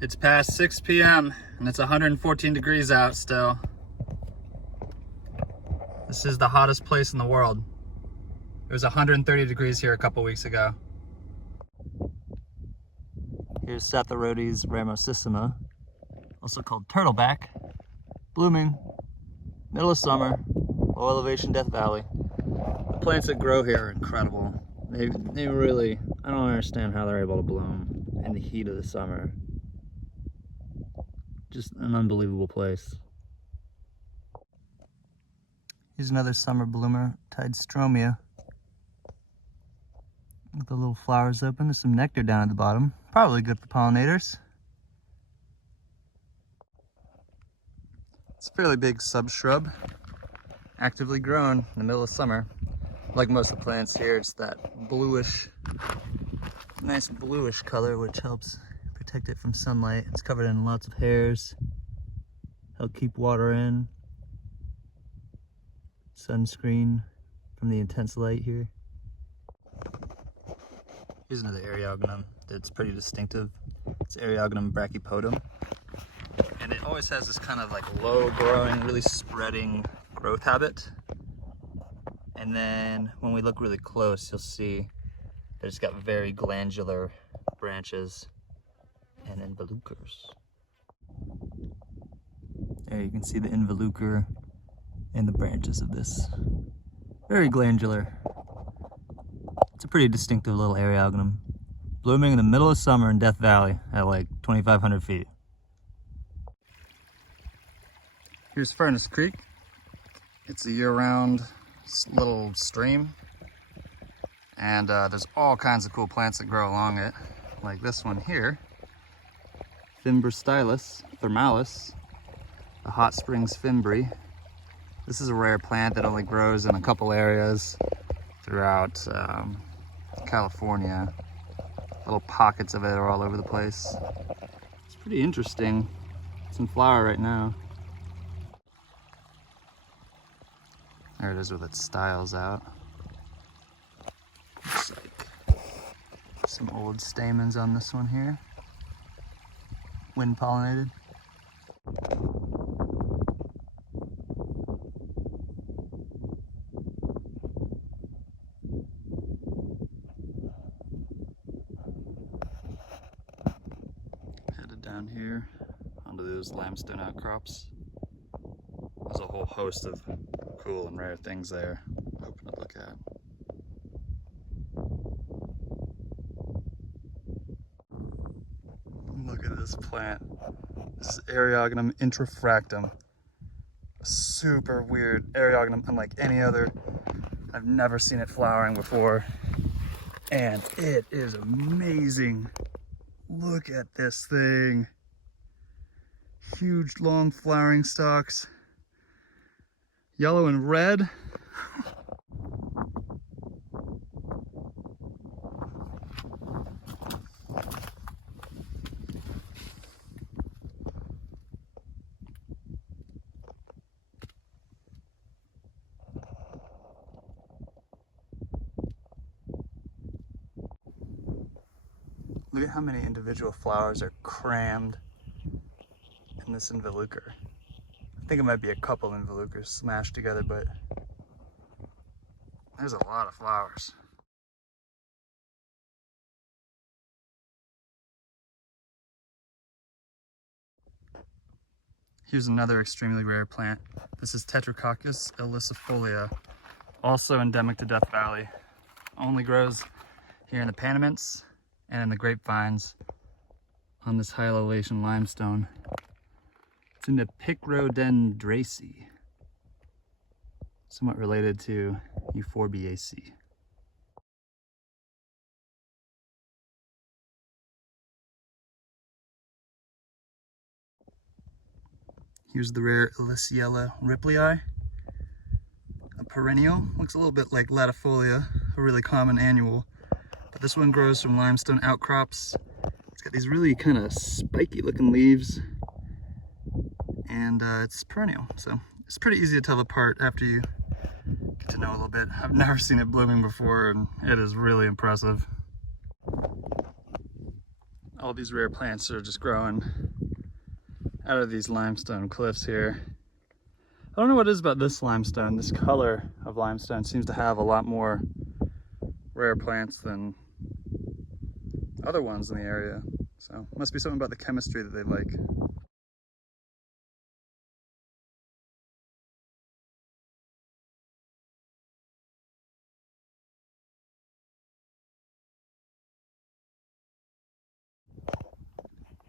It's past 6 p.m. and it's 114 degrees out still. This is the hottest place in the world. It was 130 degrees here a couple weeks ago. Here's Satharodes ramosissima, also called turtleback, blooming, middle of summer, low elevation Death Valley. The plants that grow here are incredible. They really, I don't understand how they're able to bloom in the heat of the summer. Just an unbelievable place. Here's another summer bloomer, Tidestromia. With the little flowers open, there's some nectar down at the bottom. Probably good for pollinators. It's a fairly big subshrub, actively grown in the middle of summer. Like most of the plants here, it's that bluish, nice bluish color, which helps protect it from sunlight. It's covered in lots of hairs, help keep water in, sunscreen from the intense light here. Here's another Eriogonum that's pretty distinctive. It's Eriogonum brachypodum. And it always has this kind of like low growing, really spreading growth habit. And then when we look really close, you'll see that it's got very glandular branches and involucres. There you can see the involucre and the branches of this. Very glandular. It's a pretty distinctive little Eriogonum, blooming in the middle of summer in Death Valley at like 2,500 feet. Here's Furnace Creek. It's a year-round little stream, and there's all kinds of cool plants that grow along it, like this one here, Fimbrostylus thermalis, a hot springs fimbri. This is a rare plant that only grows in a couple areas throughout California. Little pockets of it are all over the place. It's pretty interesting. It's in flower right now. There it is with its styles out. Looks like some old stamens on this one here. Wind pollinated. Headed down here onto those limestone outcrops. There's a whole host of cool and rare things there. Hoping to look at. Look at this plant. This is Eriogonum intrafractum. A super weird Eriogonum, unlike any other. I've never seen it flowering before. And it is amazing. Look at this thing. Huge long flowering stalks. Yellow and red. Look at how many individual flowers are crammed in this involucre. I think it might be a couple involucres smashed together, but there's a lot of flowers. Here's another extremely rare plant. This is Tetracoccus ilicifolia, also endemic to Death Valley. Only grows here in the Panamints and in the grapevines on this high elevation limestone. It's in the Picrodendraceae, somewhat related to Euphorbiaceae. Here's the rare Iliciella ripley, a perennial. Looks a little bit like latifolia, a really common annual. But this one grows from limestone outcrops. It's got these really kind of spiky looking leaves. And it's perennial, so it's pretty easy to tell apart after you get to know a little bit. I've never seen it blooming before, and it is really impressive. all these rare plants are just growing out of these limestone cliffs here. I don't know what it is about this limestone. This color of limestone seems to have a lot more rare plants than other ones in the area. So must be something about the chemistry that they like.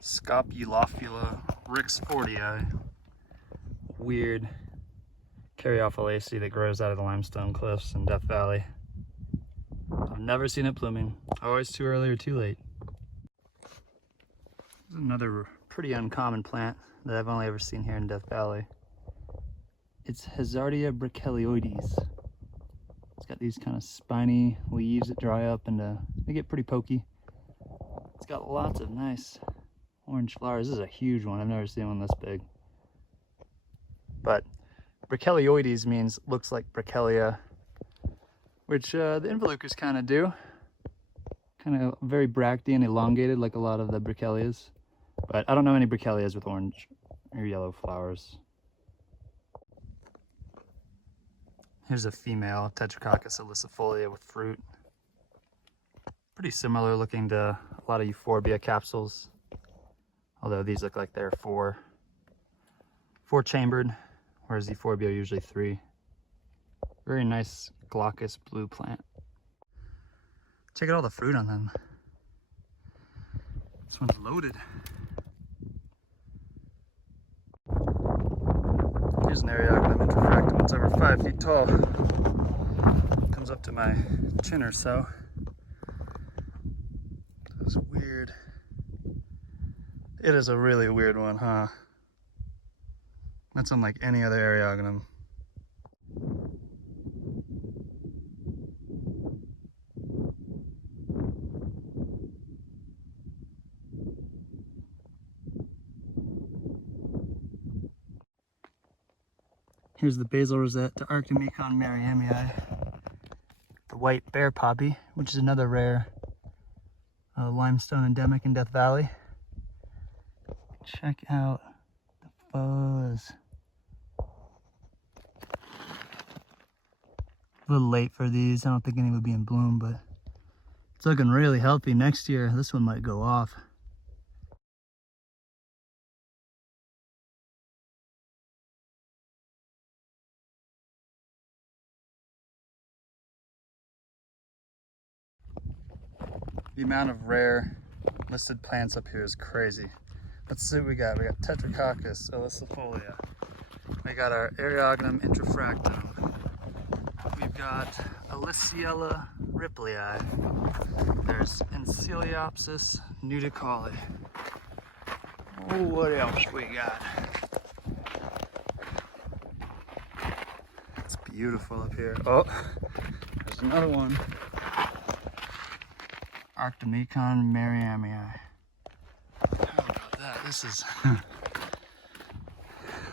Scopulophila rixfortii. Weird Caryophyllaceae that grows out of the limestone cliffs in Death Valley. I've never seen it blooming. Always too early or too late. This is another pretty uncommon plant that I've only ever seen here in Death Valley. It's Hazardia brachelioides. It's got these kind of spiny leaves that dry up and they get pretty pokey. It's got lots of nice orange flowers. This is a huge one. I've never seen one this big. But brachelioides means looks like Brachelia, which the involucres kind of do. Kind of very bracty and elongated like a lot of the Brachelias. But I don't know any Brachelias with orange or yellow flowers. Here's a female Tetracoccus ilicifolia with fruit. Pretty similar looking to a lot of euphorbia capsules. Although these look like they're four chambered, whereas euphorbia are usually 3. Very nice glaucous blue plant. Check out all the fruit on them. This one's loaded. Here's an Eriogonum intrafractum. It's over 5 feet tall. Comes up to my chin or so. That's weird. It is a really weird one, huh? That's unlike any other Eriogonum. Here's the basal rosette to Arctomecon merriamii, the white bear poppy, which is another rare limestone endemic in Death Valley. Check out the fuzz. A little late for these. I don't think any would be in bloom, but it's looking really healthy. Next year, this one might go off. The amount of rare listed plants up here is crazy. Let's see what we got. We got Tetracoccus ilicifolia. We got our Eriogonum intrafractum. We've got Aliciella ripley. There's Enceliopsis nudicale. Oh, what else we got? It's beautiful up here. Oh, there's another one. Arctomecon merriamii. How about that? This is...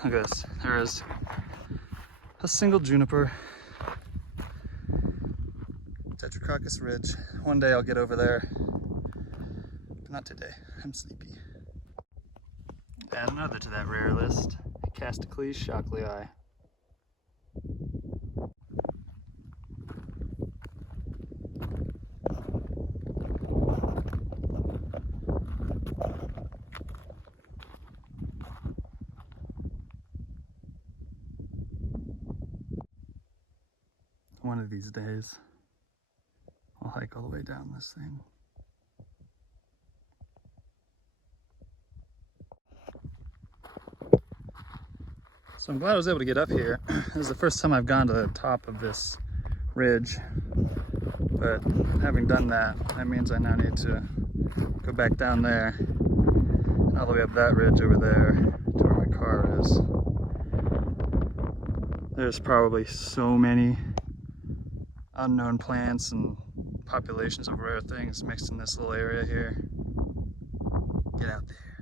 Look at this. There is a single juniper. Tetracoccus Ridge. One day I'll get over there. But not today. I'm sleepy. Add another to that rare list. Casticles shockley. One of these days, I'll hike all the way down this thing. So I'm glad I was able to get up here. This is the first time I've gone to the top of this ridge. But having done that, that means I now need to go back down there, all the way up that ridge over there to where my car is. There's probably so many unknown plants and populations of rare things mixed in this little area here. Get out there.